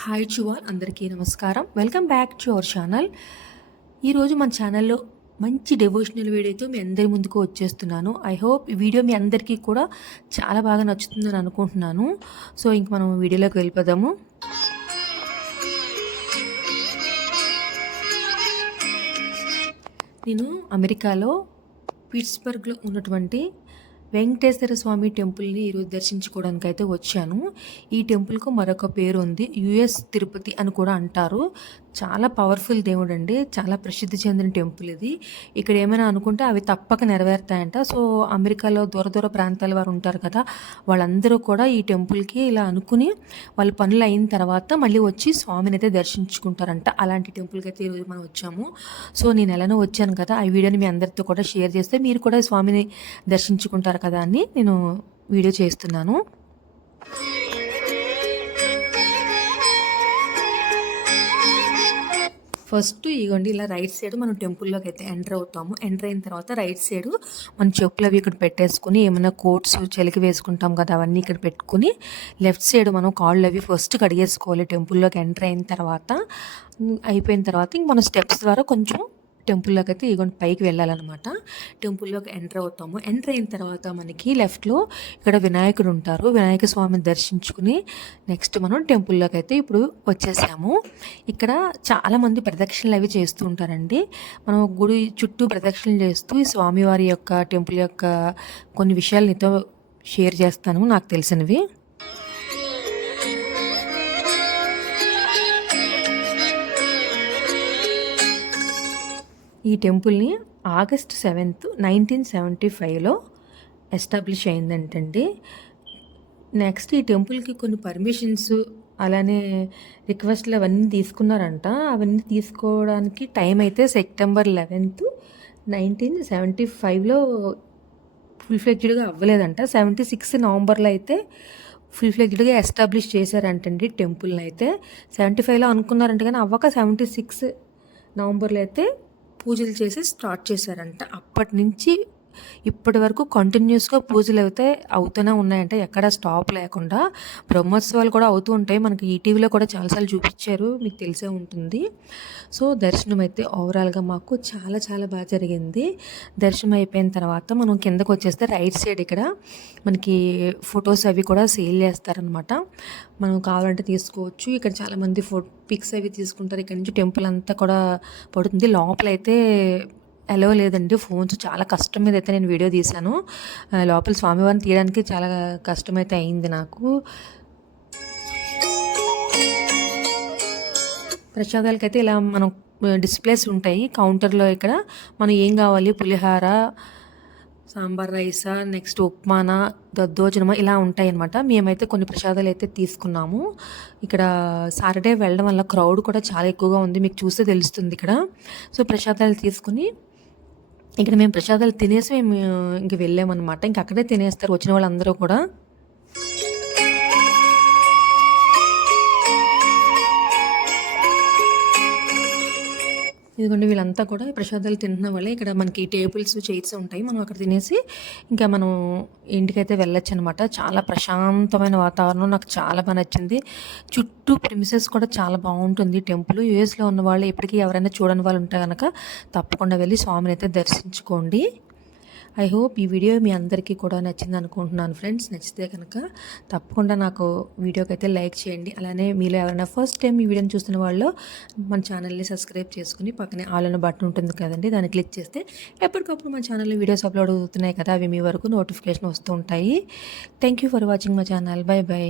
Hi to all, అందరికీ నమస్కారం. Welcome back to our channel. ఈరోజు మన ఛానల్లో మంచి డెవోషనల్ వీడియోతో మీ అందరి ముందుకు వచ్చేస్తున్నాను. ఐ హోప్ ఈ వీడియో మీ అందరికీ కూడా చాలా బాగా నచ్చుతుందని అనుకుంటున్నాను. సో ఇంక మనం వీడియోలోకి వెళ్ళిపోదాము. నేను అమెరికాలో పిట్స్బర్గ్లో ఉన్నటువంటి వెంకటేశ్వర స్వామి టెంపుల్ని ఈరోజు దర్శించుకోవడానికి అయితే వచ్చాను. ఈ టెంపుల్కు మరొక పేరు ఉంది, యుఎస్ తిరుపతి అని కూడా అంటారు. చాలా పవర్ఫుల్ దేవుడు అండి, చాలా ప్రసిద్ధి చెందిన టెంపుల్ ఇది. ఇక్కడ ఏమైనా అనుకుంటే అవి తప్పక నెరవేరుతాయంట. సో అమెరికాలో దూర దూర ప్రాంతాల వారు ఉంటారు కదా, వాళ్ళందరూ కూడా ఈ టెంపుల్కి ఇలా అనుకుని వాళ్ళ పనులు అయిన తర్వాత మళ్ళీ వచ్చి స్వామిని అయితే దర్శించుకుంటారంట. అలాంటి టెంపుల్కి అయితే ఈరోజు మనం వచ్చాము. సో నేను ఎలానో వచ్చాను కదా, ఆ వీడియోని మీ అందరితో కూడా షేర్ చేస్తే మీరు కూడా స్వామిని దర్శించుకుంటారు కదా అని నేను వీడియో చేస్తున్నాను. ఫస్ట్ ఇగోండి ఇలా రైట్ సైడ్ మనం టెంపుల్లోకి అయితే ఎంటర్ అవుతాము. ఎంటర్ అయిన తర్వాత రైట్ సైడ్ మన చెప్పులు అవి ఇక్కడ పెట్టేసుకుని ఏమైనా కోట్స్ చలికి వేసుకుంటాం కదా అవన్నీ ఇక్కడ పెట్టుకుని లెఫ్ట్ సైడ్ మనం కాళ్ళు అవి ఫస్ట్ కడిగేసుకోవాలి. టెంపుల్లోకి ఎంటర్ అయిన తర్వాత అయిపోయిన తర్వాత ఇంక మన స్టెప్స్ ద్వారా కొంచెం టెంపుల్లోకి అయితే ఇగోండి పైకి వెళ్ళాలన్నమాట. టెంపుల్లోకి ఎంటర్ అవుతాము. ఎంటర్ అయిన తర్వాత మనకి లెఫ్ట్లో ఇక్కడ వినాయకుడు ఉంటారు. వినాయక స్వామిని దర్శించుకుని నెక్స్ట్ మనం టెంపుల్లోకి అయితే ఇప్పుడు వచ్చేసాము. ఇక్కడ చాలామంది ప్రదక్షిణలు అవి చేస్తూ ఉంటారండి. మనం గుడి చుట్టూ ప్రదక్షిణలు చేస్తూ ఈ స్వామివారి యొక్క టెంపుల్ యొక్క కొన్ని విషయాలు నీతో షేర్ చేస్తాను నాకు తెలిసినవి. ఈ టెంపుల్ని ఆగస్ట్ 7th 1975లో ఎస్టాబ్లిష్ అయిందంటండి. నెక్స్ట్ ఈ టెంపుల్కి కొన్ని పర్మిషన్స్ అలానే రిక్వెస్ట్లు అవన్నీ తీసుకున్నారంట. అవన్నీ తీసుకోవడానికి టైం అయితే సెప్టెంబర్ 11th 1975లో ఫుల్ ఫ్లెడ్జ్డ్గా అవ్వలేదంట. 76 నవంబర్లో అయితే ఫుల్ ఫ్లెడ్జ్డ్గా ఎస్టాబ్లిష్ చేశారంటండి టెంపుల్ని అయితే. 75లో అనుకున్నారంట కానీ అవ్వక 76 నవంబర్లో అయితే పూజలు చేసి స్టార్ట్ చేశారంట. అప్పటి నుంచి ఇప్పటి వరకు కంటిన్యూస్గా పూజలు అయితే అవుతూనే ఉన్నాయంట, ఎక్కడ స్టాప్ లేకుండా. బ్రహ్మోత్సవాలు కూడా అవుతూ ఉంటాయి, మనకి ఈటీవీలో కూడా చాలాసార్లు చూపించారు, మీకు తెలిసే ఉంటుంది. సో దర్శనం అయితే ఓవరాల్గా మాకు చాలా చాలా బాగా జరిగింది. దర్శనం అయిపోయిన తర్వాత మనం కిందకు వచ్చేస్తే రైట్ సైడ్ ఇక్కడ మనకి ఫొటోస్ అవి కూడా సేల్ చేస్తారనమాట. మనం కావాలంటే తీసుకోవచ్చు. ఇక్కడ చాలామంది పిక్స్ అవి తీసుకుంటారు. ఇక్కడ నుంచి టెంపుల్ అంతా కూడా పడుతుంది. లోపలైతే ఎలో లేదండి, ఫోన్స్ చాలా కష్టం మీద అయితే నేను వీడియో తీశాను. లోపల స్వామివారిని తీయడానికి చాలా కష్టమైతే అయింది నాకు. ప్రసాదాలకైతే ఇలా మనం డిస్ప్లేస్ ఉంటాయి కౌంటర్లో. ఇక్కడ మనం ఏం కావాలి, పులిహార, సాంబార్ రైసా, నెక్స్ట్ ఉప్మానా, దద్దోజనమా ఇలా ఉంటాయి అన్నమాట. మేమైతే కొన్ని ప్రసాదాలు అయితే తీసుకున్నాము. ఇక్కడ సాటర్డే వెళ్ళడం వల్ల క్రౌడ్ కూడా చాలా ఎక్కువగా ఉంది, మీకు చూస్తే తెలుస్తుంది ఇక్కడ. సో ప్రసాదాలు తీసుకుని ఇక్కడ మేము ప్రసాదాలు తినేసి మేము ఇంక వెళ్ళామన్నమాట. ఇంక అక్కడే తినేస్తారు వచ్చిన వాళ్ళందరూ కూడా. ఇదిగోండి వీళ్ళంతా కూడా ప్రసాదాలు తింటున్న వాళ్ళే. ఇక్కడ మనకి టేబుల్స్ చైర్స్ ఉంటాయి, మనం అక్కడ తినేసి ఇంకా మనం ఇంటికైతే వెళ్ళొచ్చు అనమాట. చాలా ప్రశాంతమైన వాతావరణం, నాకు చాలా బాగా నచ్చింది. చుట్టూ ప్రిమిసెస్ కూడా చాలా బాగుంటుంది టెంపుల్. యూఎస్లో ఉన్న వాళ్ళు ఎప్పటికీ ఎవరైనా చూడని వాళ్ళు ఉంటే కనుక తప్పకుండా వెళ్ళి స్వామిని అయితే దర్శించుకోండి. ఐ హోప్ ఈ వీడియో మీ అందరికీ కూడా నచ్చింది అనుకుంటున్నాను ఫ్రెండ్స్. నచ్చితే కనుక తప్పకుండా నాకు వీడియోకి అయితే లైక్ చేయండి. అలానే మీలో ఎవరైనా ఫస్ట్ టైం ఈ వీడియోని చూస్తున్న వాళ్ళు మన ఛానల్ని సబ్స్క్రైబ్ చేసుకుని పక్కనే ఆల్ అనే బటన్ ఉంటుంది కదండి, దాన్ని క్లిక్ చేస్తే ఎప్పటికప్పుడు మన ఛానల్లో వీడియోస్ అప్లోడ్ అవుతున్నాయి కదా, అవి మీ వరకు నోటిఫికేషన్ వస్తూ ఉంటాయి. Thank you for watching my channel. By by.